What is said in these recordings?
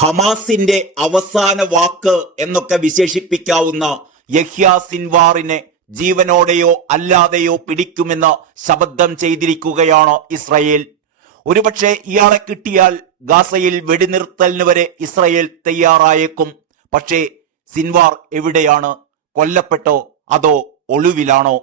ഹമാസിന്റെ അവസാന വാക്ക് എന്നൊക്കെ വിശേഷിപ്പിക്കാവുന്ന യഹ്യ സിൻവാറിനെ ജീവനോടെയോ അല്ലാതെയോ പിടിക്കുമെന്ന് ശപഥം ചെയ്തിരിക്കുകയാണ് ഇസ്രായേൽ. ഒരുപക്ഷെ ഇയാളെ കിട്ടിയാൽ ഗാസയിൽ വെടിനിർത്തലിന് വരെ ഇസ്രായേൽ തയ്യാറായേക്കും. പക്ഷേ സിൻവാർ എവിടെയാണ്? കൊല്ലപ്പെട്ടോ അതോ ഒളിവിലാണോ?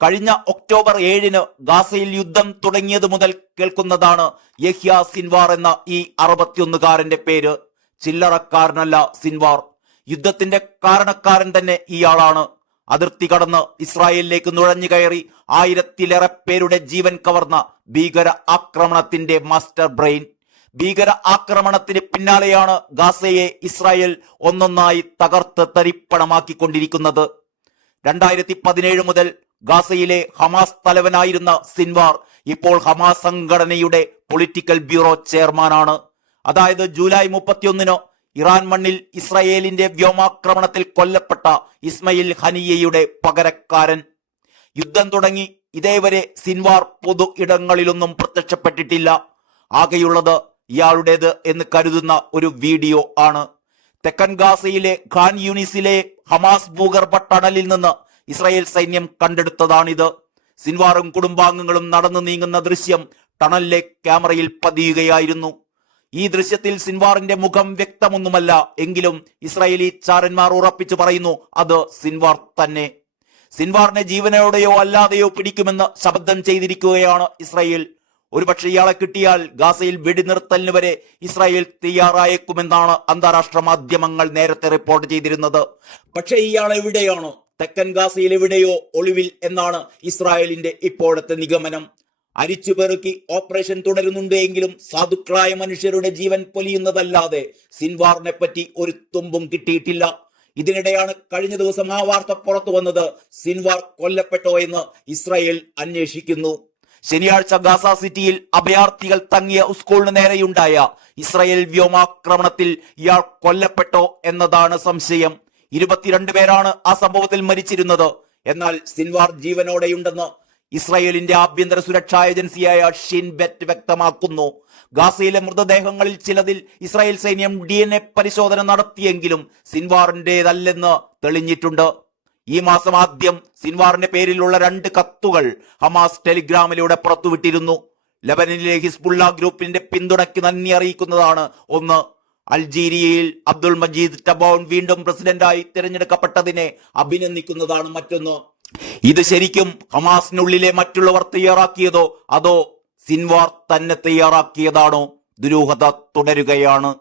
കഴിഞ്ഞ ഒക്ടോബർ 7 ഗാസയിൽ യുദ്ധം തുടങ്ങിയത് മുതൽ കേൾക്കുന്നതാണ് യഹ്യ സിൻവാർ എന്ന ഈ 61കാരന്റെ പേര്. ചില്ലറക്കാരനല്ല സിൻവാർ, യുദ്ധത്തിന്റെ കാരണക്കാരൻ തന്നെ ഇയാളാണ്. അതിർത്തി കടന്ന് ഇസ്രായേലിലേക്ക് നുഴഞ്ഞു കയറി 1000-ലേറെ പേരുടെ ജീവൻ കവർന്ന ഭീകര ആക്രമണത്തിന്റെ മാസ്റ്റർ ബ്രെയിൻ. ഭീകര ആക്രമണത്തിന് പിന്നാലെയാണ് ഗാസയെ ഇസ്രായേൽ ഒന്നൊന്നായി തകർത്ത് തരിപ്പണമാക്കിക്കൊണ്ടിരിക്കുന്നത്. 2017 മുതൽ ഗാസയിലെ ഹമാസ് തലവനായിരുന്ന സിൻവാർ ഇപ്പോൾ ഹമാസ് സംഘടനയുടെ പൊളിറ്റിക്കൽ ബ്യൂറോ ചെയർമാനാണ്. അതായത് ജൂലൈ 31 ഇറാൻ മണ്ണിൽ ഇസ്രായേലിന്റെ വ്യോമാക്രമണത്തിൽ കൊല്ലപ്പെട്ട ഇസ്മയിൽ ഹനിയയുടെ പകരക്കാരൻ. യുദ്ധം തുടങ്ങി ഇതേവരെ സിൻവാർ പൊതു ഇടങ്ങളിലൊന്നും പ്രത്യക്ഷപ്പെട്ടിട്ടില്ല. ആകെയുള്ളത് ഇയാളുടേത് എന്ന് കരുതുന്ന ഒരു വീഡിയോ ആണ്. തെക്കൻ ഗാസയിലെ ഖാൻ യൂണിസിലെ ഹമാസ് ഭൂഗർഭ ടണലിൽ നിന്ന് ഇസ്രായേൽ സൈന്യം കണ്ടെടുത്തതാണിത്. സിൻവാറും കുടുംബാംഗങ്ങളും നടന്നു നീങ്ങുന്ന ദൃശ്യം ടണലിലെ ക്യാമറയിൽ പതിയുകയായിരുന്നു. ഈ ദൃശ്യത്തിൽ സിൻവാറിന്റെ മുഖം വ്യക്തമൊന്നുമല്ല എങ്കിലും ഇസ്രായേലി ചാരന്മാർ ഉറപ്പിച്ചു പറയുന്നു അത് സിൻവാർ തന്നെ. സിൻവാറിനെ ജീവനോടെയോ അല്ലാതെയോ പിടിക്കുമെന്ന് ശപഥം ചെയ്തിരിക്കുകയാണ് ഇസ്രായേൽ. ഒരുപക്ഷെ ഇയാളെ കിട്ടിയാൽ ഗാസയിൽ വെടിനിർത്തലിന് വരെ ഇസ്രായേൽ തയ്യാറായേക്കുമെന്നാണ് അന്താരാഷ്ട്ര മാധ്യമങ്ങൾ നേരത്തെ റിപ്പോർട്ട് ചെയ്തിരുന്നത്. പക്ഷേ ഇയാൾ എവിടെയാണോ? തെക്കൻ ഗാസയിൽ എവിടെയോ ഒളിവിൽ എന്നാണ് ഇസ്രായേലിന്റെ ഇപ്പോഴത്തെ നിഗമനം. അരിച്ചുപെറുക്കി ഓപ്പറേഷൻ തുടരുന്നുണ്ട് എങ്കിലും സാധുക്കളായ മനുഷ്യരുടെ ജീവൻ പൊലിയുന്നതല്ലാതെ സിൻവാറിനെ പറ്റി ഒരു തുമ്പും കിട്ടിയിട്ടില്ല. ഇതിനിടെയാണ് കഴിഞ്ഞ ദിവസം ആ വാർത്ത പുറത്തു വന്നത്. സിൻവാർ കൊല്ലപ്പെട്ടോ എന്ന് ഇസ്രായേൽ അന്വേഷിക്കുന്നു. ശനിയാഴ്ച ഗാസ സിറ്റിയിൽ അഭയാർത്ഥികൾ തങ്ങിയ സ്കൂളിന് നേരെയുണ്ടായ ഇസ്രായേൽ വ്യോമാക്രമണത്തിൽ ഇയാൾ കൊല്ലപ്പെട്ടോ എന്നതാണ് സംശയം. 22 പേരാണ് ആ സംഭവത്തിൽ മരിച്ചിരുന്നത്. എന്നാൽ സിൻവാർ ജീവനോടെയുണ്ടെന്ന് ഇസ്രായേലിന്റെ ആഭ്യന്തര സുരക്ഷാ ഏജൻസിയായ ഷിൻ ബെറ്റ് വ്യക്തമാക്കുന്നു. ഗാസയിലെ മൃതദേഹങ്ങളിൽ ചിലതിൽ ഇസ്രായേൽ സൈന്യം DNA പരിശോധന നടത്തിയെങ്കിലും സിൻവാറിന്റേതല്ലെന്ന് തെളിഞ്ഞിട്ടുണ്ട്. ഈ മാസം ആദ്യം സിൻവാറിന്റെ പേരിലുള്ള 2 കത്തുകൾ ഹമാസ് ടെലിഗ്രാമിലൂടെ പുറത്തുവിട്ടിരുന്നു. ലെബനനിലെ ഹിസ്ബുള്ള ഗ്രൂപ്പിന്റെ പിന്തുണയ്ക്ക് നന്ദി അറിയിക്കുന്നതാണ് ഒന്ന്. അൾജീരിയയിൽ അബ്ദുൾ മജീദ് ടബോൺ വീണ്ടും പ്രസിഡന്റായി തിരഞ്ഞെടുക്കപ്പെട്ടതിനെ അഭിനന്ദിക്കുന്നതാണ് മറ്റൊന്ന്. ഇത് ശരിക്കും ഹമാസിനുള്ളിലെ മറ്റുള്ളവർ തയ്യാറാക്കിയതോ അതോ സിൻവാർ തന്നെ തയ്യാറാക്കിയതാണോ? ദുരൂഹത തുടരുകയാണ്.